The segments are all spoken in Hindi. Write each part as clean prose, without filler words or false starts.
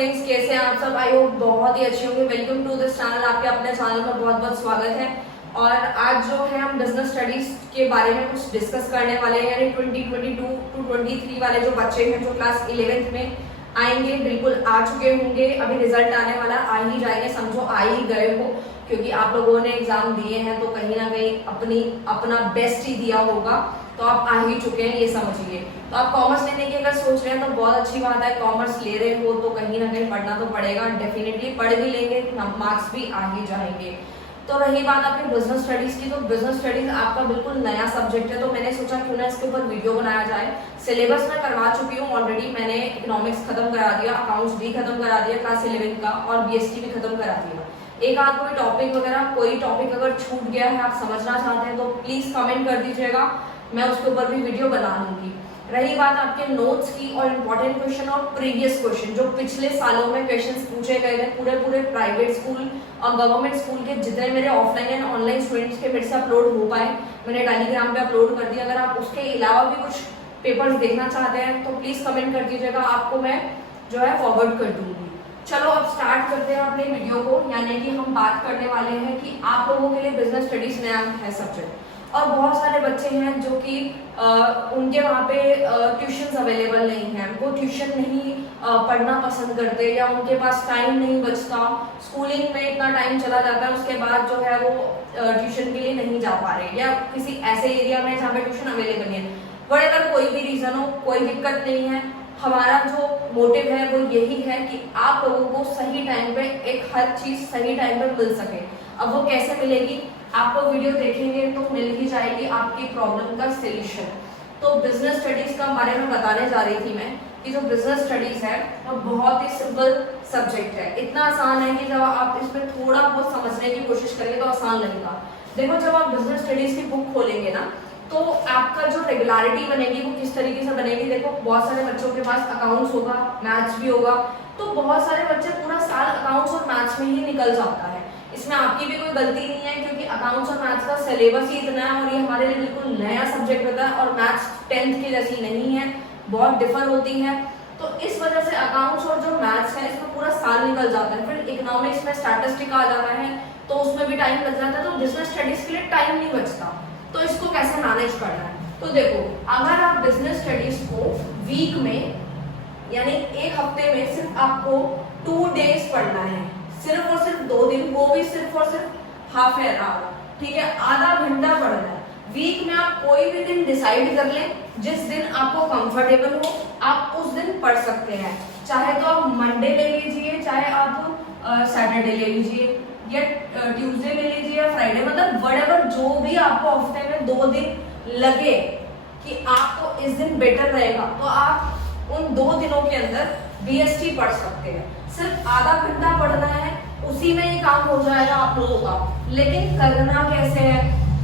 फ्रेंड्स, कैसे हैं आप सब? आई होप बहुत ही अच्छे होंगे। Welcome to this channel. आपके अपने चैनल में बहुत बहुत स्वागत है। और आज जो है हम बिजनेस स्टडीज के बारे में कुछ डिस्कस करने वाले हैं। यानी 2022 टू 23 वाले जो बच्चे हैं जो क्लास 11th में आएंगे, बिल्कुल आ चुके होंगे, अभी रिजल्ट आने वाला, आ ही जाएंगे, समझो आ ही गए हो, क्योंकि आप लोगों ने एग्जाम दिए हैं तो कहीं ना कहीं अपना बेस्ट ही दिया होगा, तो आप आ ही चुके हैं, ये समझिए। तो आप कॉमर्स लेने की अगर सोच रहे हैं तो बहुत अच्छी बात है। कॉमर्स ले रहे हो तो कहीं ना कहीं पढ़ना तो पड़ेगा, डेफिनेटली पढ़ भी लेंगे, मार्क्स भी आ ही जाएंगे। तो रही बात आपके बिजनेस स्टडीज की, तो बिजनेस स्टडीज आपका बिल्कुल नया सब्जेक्ट है, तो मैंने सोचा क्यों ना इसके ऊपर वीडियो बनाया जाए। सिलेबस मैं करवा चुकी हूँ ऑलरेडी, मैंने इकोनॉमिक्स खत्म करा दिया, अकाउंट्स भी खत्म करा दिया क्लास 11 का, और बीएसटी भी खत्म करा दिया। एक आध कोई टॉपिक वगैरह, कोई टॉपिक अगर छूट गया है, आप समझना चाहते हैं तो प्लीज कमेंट कर दीजिएगा, मैं उसके ऊपर भी वीडियो बना लूंगी। रही बात आपके नोट्स की और इम्पोर्टेंट क्वेश्चन और प्रीवियस क्वेश्चन जो पिछले सालों में क्वेश्चंस पूछे गए थे, पूरे प्राइवेट स्कूल और गवर्नमेंट स्कूल के जितने मेरे ऑफलाइन एंड ऑनलाइन स्टूडेंट्स के मेरे से अपलोड हो पाए, मैंने टेलीग्राम पे अपलोड कर दिया। अगर आप उसके अलावा भी कुछ पेपर्स देखना चाहते हैं तो प्लीज कमेंट कर दीजिएगा, आपको मैं जो है फॉरवर्ड कर दूंगी। चलो अब स्टार्ट करते हैं अपने वीडियो को। यानी कि हम बात करने वाले हैं कि आप लोगों के लिए बिजनेस स्टडीज नया है सब्जेक्ट, और बहुत सारे बच्चे हैं जो कि उनके वहाँ पे ट्यूशन्स अवेलेबल नहीं हैं, वो ट्यूशन नहीं पढ़ना पसंद करते, या उनके पास टाइम नहीं बचता, स्कूलिंग में इतना टाइम चला जाता है, उसके बाद जो है वो ट्यूशन के लिए नहीं जा पा रहे, या किसी ऐसे एरिया में जहाँ पे ट्यूशन अवेलेबल नहीं है। बट अगर कोई भी रीजन हो, कोई दिक्कत नहीं है, हमारा जो मोटिव है वो यही है कि आप लोगों को सही टाइम पे एक हर चीज सही टाइम पे मिल सके। अब वो कैसे मिलेगी, आपको वीडियो देखेंगे तो मिल ही जाएगी आपकी प्रॉब्लम का सॉल्यूशन। तो बिजनेस स्टडीज का बारे में बताने जा रही थी मैं कि जो बिजनेस स्टडीज है वो बहुत ही सिंपल सब्जेक्ट है, इतना आसान है कि जब आप इसमें थोड़ा बहुत समझने की कोशिश करेंगे तो आसान लगेगा। देखो, जब आप बिजनेस स्टडीज की बुक खोलेंगे ना, तो आपका जो रेगुलरिटी बनेगी वो किस तरीके से बनेगी। देखो, बहुत सारे बच्चों के पास अकाउंट्स होगा, मैथ्स भी होगा, तो बहुत सारे बच्चे पूरा साल अकाउंट्स और मैथ्स में ही निकल जाता है। इसमें आपकी भी कोई गलती नहीं है, क्योंकि अकाउंट्स और मैथ्स का सिलेबस ही इतना है और ये हमारे लिए बिल्कुल नया सब्जेक्ट होता है, और मैथ्स 10th की जैसी नहीं है, बहुत डिफर होती है। तो इस वजह से अकाउंट्स और जो मैथ्स है इसमें पूरा साल निकल जाता है। फिर इकोनॉमिक्स में स्टैटिस्टिक आ जाता है तो उसमें भी टाइम लग जाता है, तो बिजनेस स्टडीज के लिए टाइम नहीं बचता। तो इसको कैसे मैनेज करना है, तो देखो, अगर आप बिजनेस स्टडीज को वीक में यानी एक हफ्ते में सिर्फ आपको 2 डेज पढ़ना है, सिर्फ और सिर्फ 2 दिन, वो भी सिर्फ और सिर्फ हाफ एन आवर, ठीक है, आधा घंटा पढ़ना है। वीक में आप कोई भी दिन डिसाइड कर लें, जिस दिन आपको कंफर्टेबल हो आप उस दिन पढ़ सकते हैं। चाहे तो आप मंडे ले लीजिए, चाहे आप सैटरडे ले लीजिए, या ट्यूसडे ले लीजिए, या फ्राइडे, मतलब व्हाटएवर, जो भी आपको हफ्ते में 2 दिन लगे कि आपको इस दिन बेटर रहेगा, तो आप उन 2 दिनों के अंदर बीएसटी पढ़ सकते हैं। सिर्फ आधा घंटा पढ़ना है, उसी में ये काम हो जाएगा आप लोगों का। लेकिन करना कैसे है,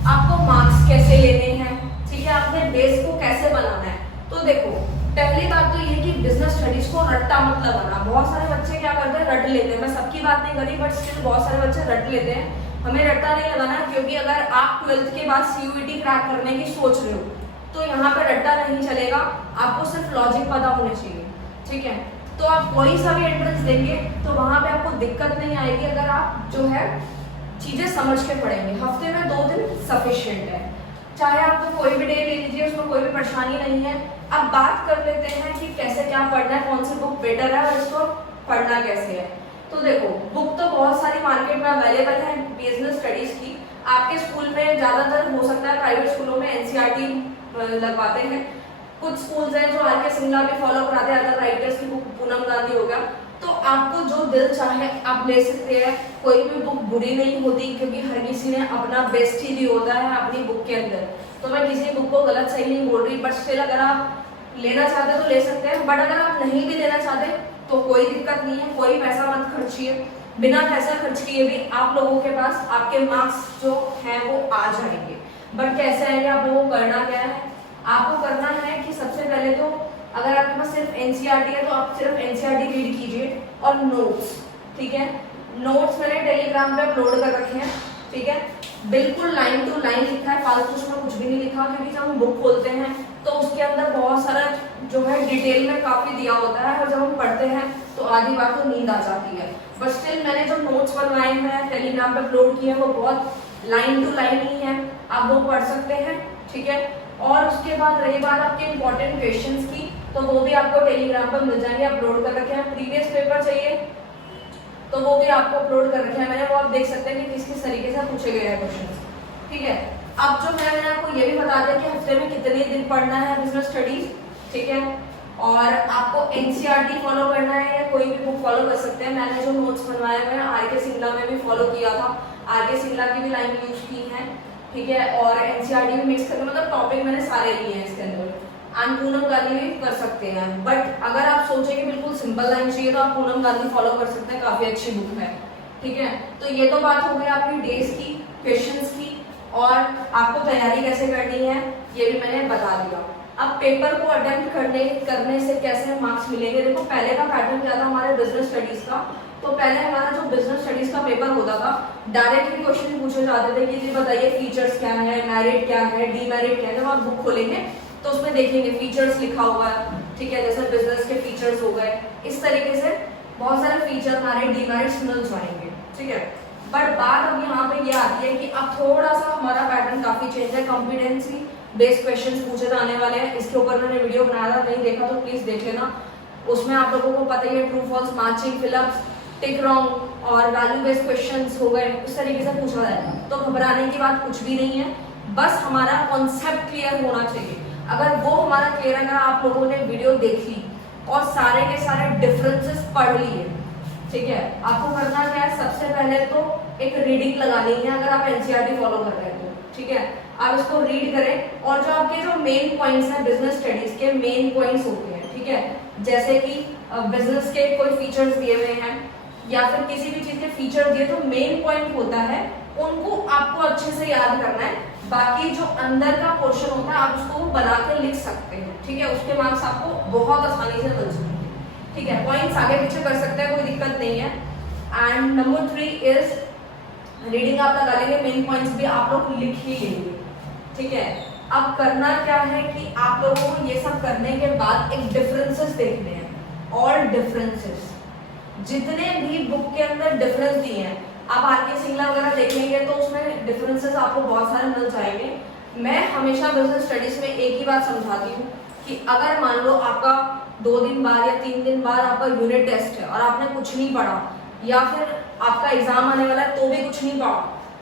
आपको मार्क्स कैसे लेने हैं, ठीक है, आपने बेस को कैसे बनाना है। तो देखो, पहली बात तो ये कि बिजनेस स्टडीज को रट्टा मत लगाना। बहुत सारे बच्चे क्या करते हैं, रट लेते हैं, मैं सबकी बात नहीं करी, बट स्टिल बहुत सारे बच्चे रट लेते हैं। हमें रट्टा नहीं लगाना, क्योंकि अगर आप 12th के बाद सीयूईटी क्रैक करने की सोच रहे हो तो यहाँ पे रट्टा नहीं चलेगा, आपको सिर्फ लॉजिक पता होने चाहिए, ठीक है। तो आप कोई सा भी एंट्रेंस देंगे तो वहां पे आपको दिक्कत नहीं आएगी, अगर आप जो है चीजें समझ के पढ़ेंगे। हफ्ते में 2 दिन सफिशिएंट है, चाहे आप कोई भी डे ले लीजिए, उसमें कोई भी परेशानी नहीं है। अब बात कर लेते हैं कि कैसे क्या पढ़ना है, कौन सी बुक बेटर है और इसको पढ़ना कैसे है। तो देखो, बुक तो बहुत सारी मार्केट में अवेलेबल है बिजनेस स्टडीज की। आपके स्कूल में ज्यादातर हो सकता है प्राइवेट स्कूलों में एनसीईआरटी लगवाते हैं, कुछ स्कूल्स हैं जो आर के सिंगला भी फॉलो कराते हैं, अदर राइटर्स की बुक पूनम गांधी हो गया। तो आपको जो दिल चाहे आप ले सकते हैं, कोई भी बुक बुरी नहीं होती, क्योंकि हर किसी ने अपना बेस्ट ही दिया होता है अपनी बुक के अंदर। तो मैं किसी बुक को गलत सही नहीं बोल रही, बट स्टिल अगर आप लेना चाहते हैं तो ले सकते हैं, बट अगर आप नहीं भी लेना चाहते तो कोई दिक्कत नहीं है, कोई पैसा मत खर्चिए। बिना पैसा खर्च किए भी आप लोगों के पास आपके मार्क्स जो हैं वो आ जाएंगे। बट कैसे आएंगे, आप लोगों को करना क्या है, आपको करना है कि सबसे पहले तो अगर आपके पास सिर्फ एनसीईआरटी है तो आप सिर्फ एनसीईआरटी रीड कीजिए, और नोट्स, ठीक है, नोट्स मैंने टेलीग्राम पे अपलोड कर रखे हैं, ठीक है, बिल्कुल लाइन टू लाइन लिखा है, फालतू उसमें कुछ भी नहीं लिखा, क्योंकि जब हम बुक खोलते हैं तो उसके अंदर बहुत सारा जो है डिटेल में काफ़ी दिया होता है, और जब हम पढ़ते हैं तो आधी बार तो नींद आ जाती है। बट स्टिल मैंने जो नोट्स बनवाए हुए हैं, टेलीग्राम पे अपलोड किए हैं, वो बहुत लाइन टू लाइन ही है, आप वो पढ़ सकते हैं, ठीक है। और उसके बाद रही बात आपके इंपॉर्टेंट क्वेश्चंस की, तो वो भी आपको टेलीग्राम पर मिल जाएंगे, अपलोड कर रखे हैं। प्रीवियस पेपर चाहिए तो वो भी आपको अपलोड कर रखे हैं मैंने, वो आप देख सकते हैं कि किस किस तरीके से पूछे गए हैं क्वेश्चन, ठीक है। अब जो मैंने आपको ये भी बता दिया कि हफ्ते में कितने दिन पढ़ना है बिजनेस स्टडीज, ठीक है। और आपको एनसीईआरटी फॉलो करना है या कोई भी बुक फॉलो कर सकते हैं। मैंने जो नोट्स बनवाए हुए हैं आर के सिंगला में भी फॉलो किया था, आर के सिंगला की भी लाइन यूज की है, ठीक है। और एनसीईआरटी भी मिक्स करके, मतलब टॉपिक मैंने सारे लिए हैं इसके अंदर। एंड पूनम गांधी भी कर सकते हैं, बट अगर आप सोचें कि बिल्कुल सिंपल लाइन चाहिए तो आप पूनम गांधी फॉलो कर सकते हैं, काफी अच्छी बुक है, ठीक है। तो ये तो बात हो गई आपकी डेज की, क्वेश्चंस की, और आपको तैयारी कैसे करनी है ये भी मैंने बता दिया। अब पेपर को अटेम्प्ट करने से कैसे मार्क्स मिलेंगे, देखो पहले का पैटर्न क्या था हमारे बिजनेस स्टडीज का। तो पहले हमारा जो बिजनेस स्टडीज का पेपर होता था, डायरेक्टली क्वेश्चन पूछे जाते थे कि जी बताइए फीचर्स क्या है, मेरिट क्या है, डीमेरिट क्या है। जब आप बुक खोलेंगे तो उसमें देखेंगे फीचर्स लिखा हुआ है, ठीक है, जैसे बिजनेस के फीचर्स हो गए, इस तरीके से बहुत सारे फीचर हमारे डीमेरिट्स मिल जाएंगे, ठीक है। बट बात अब यहाँ पे ये आती है कि अब थोड़ा सा हमारा पैटर्न काफी चेंज है, कॉम्पिटेंसी बेस्ड क्वेश्चंस पूछे जाने वाले हैं। इसके ऊपर मैंने वीडियो बनाया था, नहीं देखा तो प्लीज देख लेना। उसमें आप लोगों को पता ही है ट्रू फॉल्स, मैचिंग, फिलअप्स, टिक रॉन्ग और वैल्यू बेस्ड क्वेश्चंस हो गए, उस तरीके से पूछा जाएगा। तो घबराने की बात कुछ भी नहीं है, बस हमारा कॉन्सेप्ट क्लियर होना चाहिए। अगर वो हमारा क्लियर है, अगर आप लोगों ने वीडियो देख ली और सारे के सारे डिफरेंसेस पढ़ लिए, ठीक है, आपको करना क्या है, सबसे पहले तो एक रीडिंग लगानी है। अगर आप एनसीईआरटी फॉलो कर रहे हो, ठीक है, आप इसको रीड करें, और जो आपके जो मेन पॉइंट्स हैं बिजनेस स्टडीज के, मेन पॉइंट्स होते हैं, ठीक है, जैसे कि बिजनेस के कोई फीचर्स दिए हुए हैं या फिर किसी भी चीज के फीचर दिए, तो मेन पॉइंट होता है उनको आपको अच्छे से याद करना है। बाकी जो अंदर का पोर्शन होता है आप उसको बना के लिख सकते हैं, ठीक है, उसके मार्क्स आपको बहुत आसानी से मिल जाएंगे, ठीक है। पॉइंट्स आगे पीछे कर सकते हैं, कोई दिक्कत नहीं है। एंड नंबर 3 इज रीडिंग आप लगा लेंगे, मेन पॉइंट्स भी आप लोग लिख ही लेंगे, ठीक है। अब करना क्या है कि आप लोगों को ये सब करने के बाद एक डिफरेंसेस देखने हैं, और डिफरेंसेस जितने भी बुक के अंदर डिफरेंस दिए हैं, आप आर के सिंगला वगैरह देखेंगे तो उसमें डिफरेंसेस आपको बहुत सारे मिल जाएंगे। मैं हमेशा बिजनेस स्टडीज में एक ही बात समझाती हूँ कि अगर मान लो आपका 2 दिन बाद या 3 दिन बाद आपका यूनिट टेस्ट है और आपने कुछ नहीं पढ़ा, या फिर आपका एग्जाम आने वाला है तो भी कुछ नहीं पढ़ा,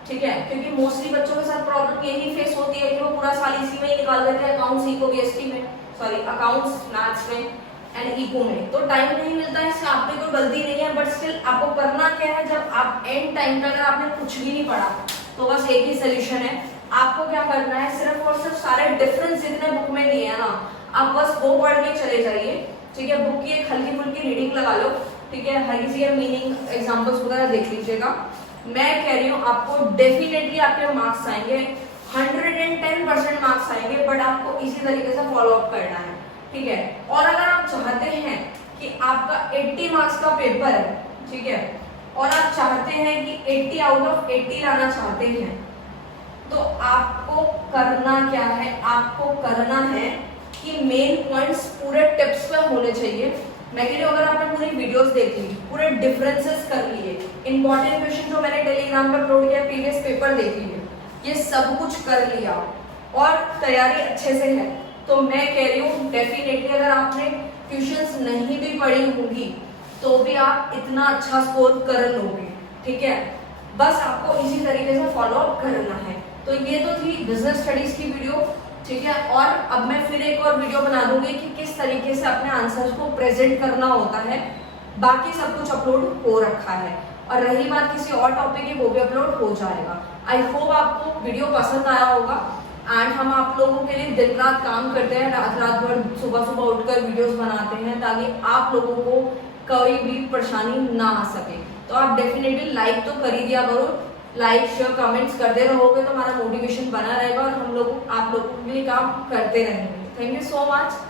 ठीक है, क्योंकि मोस्टली बच्चों के साथ प्रॉब्लम यही फेस होती है कि वो पूरा साल इसी में ही निकाल देते हैं, अकाउंट्स, इको, बीएसटी में, सॉरी अकाउंट्स, मैथ्स में एंड इको में, तो टाइम नहीं मिलता है। इससे आप पे कोई गलती नहीं है, बट स्टिल आपको करना क्या है, जब आप एंड टाइम पे अगर आपने कुछ भी नहीं पढ़ा तो बस एक ही सोल्यूशन है, आपको क्या करना है, सिर्फ और सिर्फ सारे डिफरेंस जितने बुक में दिए हैं ना, आप बस वो पढ़ के चले जाइए, ठीक है। बुक की एक हल्की फुल्की रीडिंग लगा लो, ठीक है, हर किसी के मीनिंग एग्जाम्पल्स वगैरह देख लीजिएगा। मैं कह रही हूँ आपको डेफिनेटली आपके मार्क्स आएंगे, 110% मार्क्स आएंगे, बट आपको इसी तरीके से फॉलो अप करना है, ठीक है। और अगर आप चाहते हैं कि आपका 80 मार्क्स का पेपर है, ठीक है, और आप चाहते हैं कि 80 आउट ऑफ 80 लाना चाहते हैं, तो आपको करना क्या है, आपको करना है कि मेन पॉइंट्स पूरे टिप्स पे होने चाहिए। मैं कह रही हूँ अगर आपने पूरी वीडियोस देख ली, पूरे डिफरेंसेस कर लिए, इंपॉर्टेंट क्वेश्चन जो मैंने टेलीग्राम पे अपलोड किया, प्रीवियस पेपर देख लिए, ये सब कुछ कर लिया और तैयारी अच्छे से है, तो मैं कह रही हूँ डेफिनेटली अगर आपने ट्यूशंस नहीं भी पढ़ी होंगी तो भी आप इतना अच्छा स्कोर कर लोगे, ठीक है। बस आपको इसी तरीके से फॉलो अप करना है। तो ये तो थी बिजनेस स्टडीज की वीडियो, ठीक है। और अब मैं फिर एक और वीडियो बना दूंगी कि किस तरीके से अपने आंसर्स को प्रेजेंट करना होता है, बाकी सब कुछ अपलोड हो रखा है। और रही बात किसी और टॉपिक की, वो भी अपलोड हो जाएगा। आई होप आपको वीडियो पसंद आया होगा। एंड हम आप लोगों के लिए दिन रात काम करते हैं, रात रात भर सुबह सुबह उठकर वीडियोस बनाते हैं ताकि आप लोगों को कोई भी परेशानी ना आ सके। तो आप डेफिनेटली लाइक तो कर ही दिया करो, लाइक शेयर कमेंट्स करते रहोगे तो हमारा मोटिवेशन बना रहेगा और हम लोग आप लोगों के लिए काम करते रहेंगे। Thank you so much.